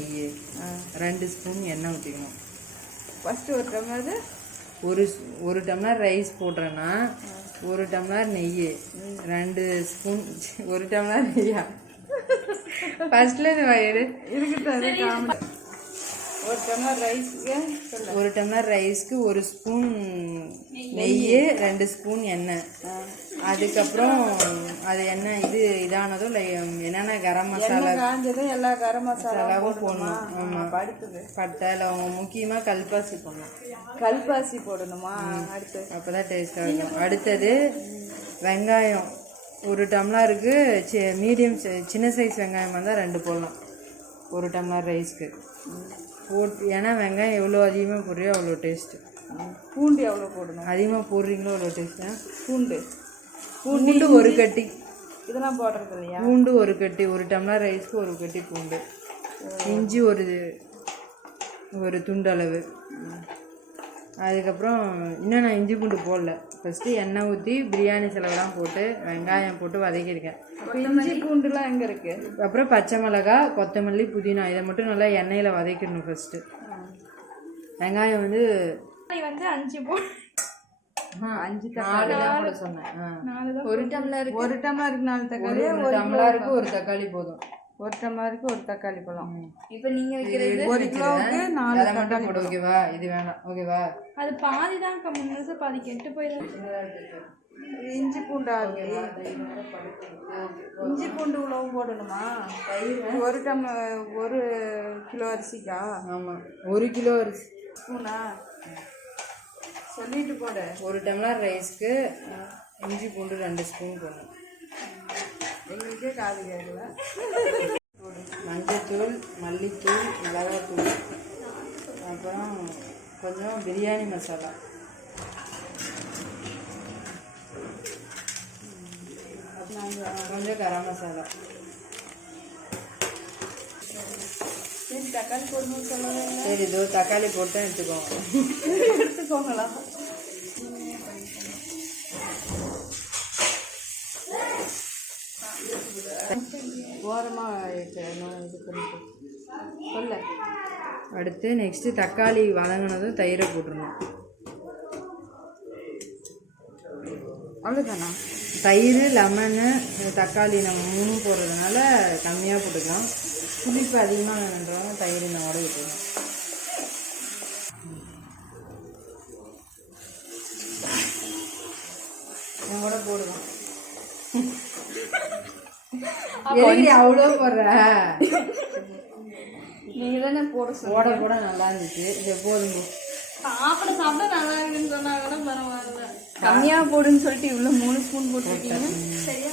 நெய், 2 ஸ்பூன் எண்ணெய் ஊற்றிக்கணும். ஃபஸ்ட்டு ஒரு டம்ளர் ஒரு டம்ளர் ரைஸ் போடுறேன்னா 1 டம்ளர் நெய், 2 ஸ்பூன் 1 டம்ளர் நெய்யா ஃபஸ்ட்டில் இந்த வயிறு இருக்குது. ஒரு டம்ளர் ரைஸுக்கு 1 டம்ளர் ரைஸ்க்கு 1 ஸ்பூன் நெய், 2 ஸ்பூன் எண்ணெய். அதுக்கப்புறம் அது எண்ணெய் இதானதும் என்னென்ன கரம் மசாலா காஞ்சதும் எல்லா கரம் மசாலாவும் போடணும். ஆமாம், பட்டை லவங்கம், முக்கியமாக கல்பாசி போடணும். கல்பாசி போடணுமா? அடுத்து அப்போ தான் டேஸ்ட்டாக இருக்கும். அடுத்தது வெங்காயம் 1 டம்ளருக்கு மீடியம் சின்ன சைஸ் வெங்காயம் வந்தால் 2 போடலாம் 1 டம்ளர் ரைஸ்க்கு போட்டு. ஏன்னா வெங்காயம் எவ்வளோ அதிகமாக போடுறியோ அவ்வளோ டேஸ்ட்டு. பூண்டு எவ்வளோ போடணும்? அதிகமாக போடுறீங்களோ அவ்வளோ டேஸ்ட்டு. பூண்டு 1 கட்டி இதெல்லாம் போடுறது இல்லையா? பூண்டு 1 கட்டி, 1 டம்ளர் ரைஸ்க்கு 1 கட்டி பூண்டு. இஞ்சி ஒரு துண்டு அளவு. அதுக்கப்புறம் இன்னும் நான் இஞ்சி பூண்டு போடல. ஃபஸ்ட்டு எண்ணெய் ஊற்றி பிரியாணி செலவெல்லாம் போட்டு வெங்காயம் போட்டு வதக்கியிருக்கேன். இஞ்சி பூண்டுலாம் எங்கே இருக்குது? அப்புறம் பச்சை மிளகா, கொத்தமல்லி, புதினா இதை மட்டும் நல்லா எண்ணெயில் வதக்கிடணும். ஃபஸ்ட்டு வெங்காயம் வந்து 5 போடு. 5 4 தான் போட சொன்னேன். 1 டம்ளருக்கு 4 தக்காளி, 1 டம்ளருக்கு 1 தக்காளி போதும். 1 டம்ளருக்கு 1 தக்காளி பழம். இப்போ நீங்க வைக்கிறது 1 கிலோவுக்கு 4 தக்காளி போடு. ஓகேவா? இது வேணாம். ஓகேவா? அது பாதி தான் முழுசா பாதி கெட்டு போயிடும். இஞ்சி பூண்டு இஞ்சி பூண்டு உழவு போடணுமா? 1 டம்ளர் 1 கிலோ அரிசிக்கா? ஆமாம், 1 கிலோ அரிசி ஸ்பூனா சொல்லிட்டு போட. 1 டம்ளர் ரைஸ்க்கு இஞ்சி பூண்டு 2 ஸ்பூன் போடணும். எங்களுக்கே காது கேட்கல. மஞ்சத்தூள், மல்லித்தூள், மிளகாத்தூள், அப்புறம் கொஞ்சம் பிரியாணி மசாலா, கொஞ்சம் கரம் மசாலா. சரி, தக்காளி போடணும்னு சொல்லவே இல்லை. சரி, இதோ தக்காளி போட்டு எடுத்துக்கோங்களா? ஓரமாக இது பண்ணிட்டு சொல்ல. அடுத்து நெக்ஸ்ட்டு தக்காளி வதங்கினதும் தயிரை போட்டுடணும். அவ்வளோதானா? தயிர், லெமனு, தக்காளி நம்ம 3 போடுறதுனால கம்மியாக போட்டுக்கலாம். புளிப்பு அதிகமாக வேணுன்றவங்க தயிர் இந்த உடை விட்டுக்கலாம். என் கூட போடுவோம். அவ்வளோ போடுற நீங்க தானே போட நல்லா இருந்துச்சு. இது போதும். சாப்பிட நல்லா இருக்குன்னு சொன்னாங்கன்னா பரவாயில்ல. கம்மியாக போடுன்னு சொல்லிட்டு இவ்வளோ 3 ஸ்பூன் போட்டுருக்கீங்க. சரியா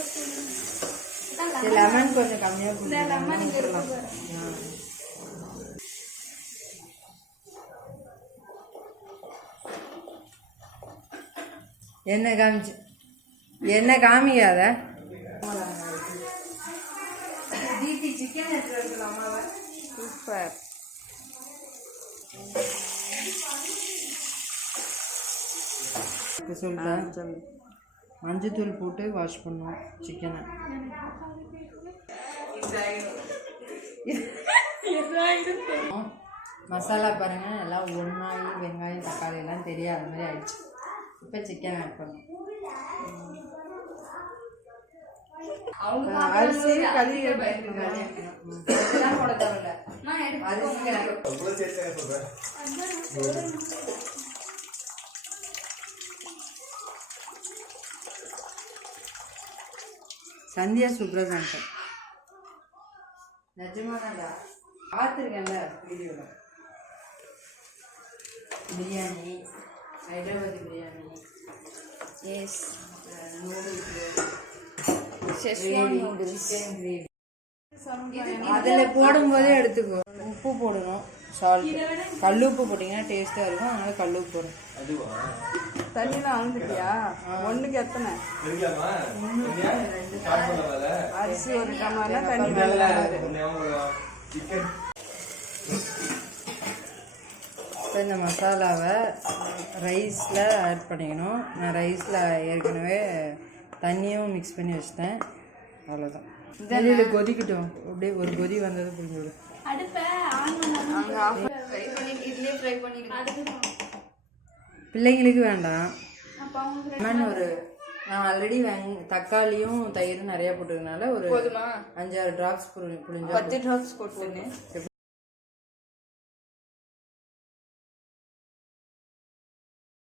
லெமன் கொஞ்சம் கம்மியாக போடலாம். லெமன் இங்கே இருக்கு. என்ன காமிக்காத. சிக்கன் எடுத்து வைக்கலாமா? சூப்பர். சொல்லிட்டேன். மஞ்சத்தூள் போட்டு வாஷ் பண்ணோம் சிக்கனை. மசாலா பாருங்கள், எல்லாம் ஒன்றாகி வெங்காயம் தக்காளி எல்லாம் தெரியாத மாதிரி ஆயிடுச்சு. இப்போ சிக்கன் ஆட் பண்ணோம். அரிசி கழுவி போட தேவையில்ல. சந்தியா சூப்பராக சாப்பிட்டேன். நிஜமாக தான்டா, பார்த்துருக்கேன்ல வீடியோவில். Biryani, Hyderabad biryani, yes, noodles, noodles. அதில் போடும்போதே எடுத்துக்கோ. உப்பு போடணும், சால்ட். கல் உப்பு போட்டிங்கன்னா டேஸ்ட்டாக இருக்கும், அதனால் கல் உப்பு போடும். தண்ணிலாம் அளந்துட்டியா? 1க்கு எத்தனை? அரிசி 1 டம்ளர்னா தண்ணி 2 டம்ளர். இப்போ இந்த மசாலாவை ரைஸில் ஆட் பண்ணிக்கணும். நான் ரைஸில் ஏற்கனவே தண்ணியும் மிக்ஸ் பண்ணி வச்சிட்டேன். அவ்வளோதான். இதில் கொதிக்கட்டும். அப்படியே ஒரு கொதி வந்தது புரிஞ்சு விடும். அடுப்பை நாங்கள் ஆஃப் ஃப்ரை பண்ணிட்டு இதுலேயே ஃப்ரை பண்ணிடுவோம். பிள்ளைங்களுக்கு வேண்டாம். அப்போ அவங்க லெமன் ஒரு நான் ஆல்ரெடி தக்காளியும் தயிரும் நிறையா போட்டுருக்கனால ஒரு போதுமா? 5-6 டிராப்ஸ் புளிஞ்சா 10 ட்ராப்ஸ் போட்டுன்னு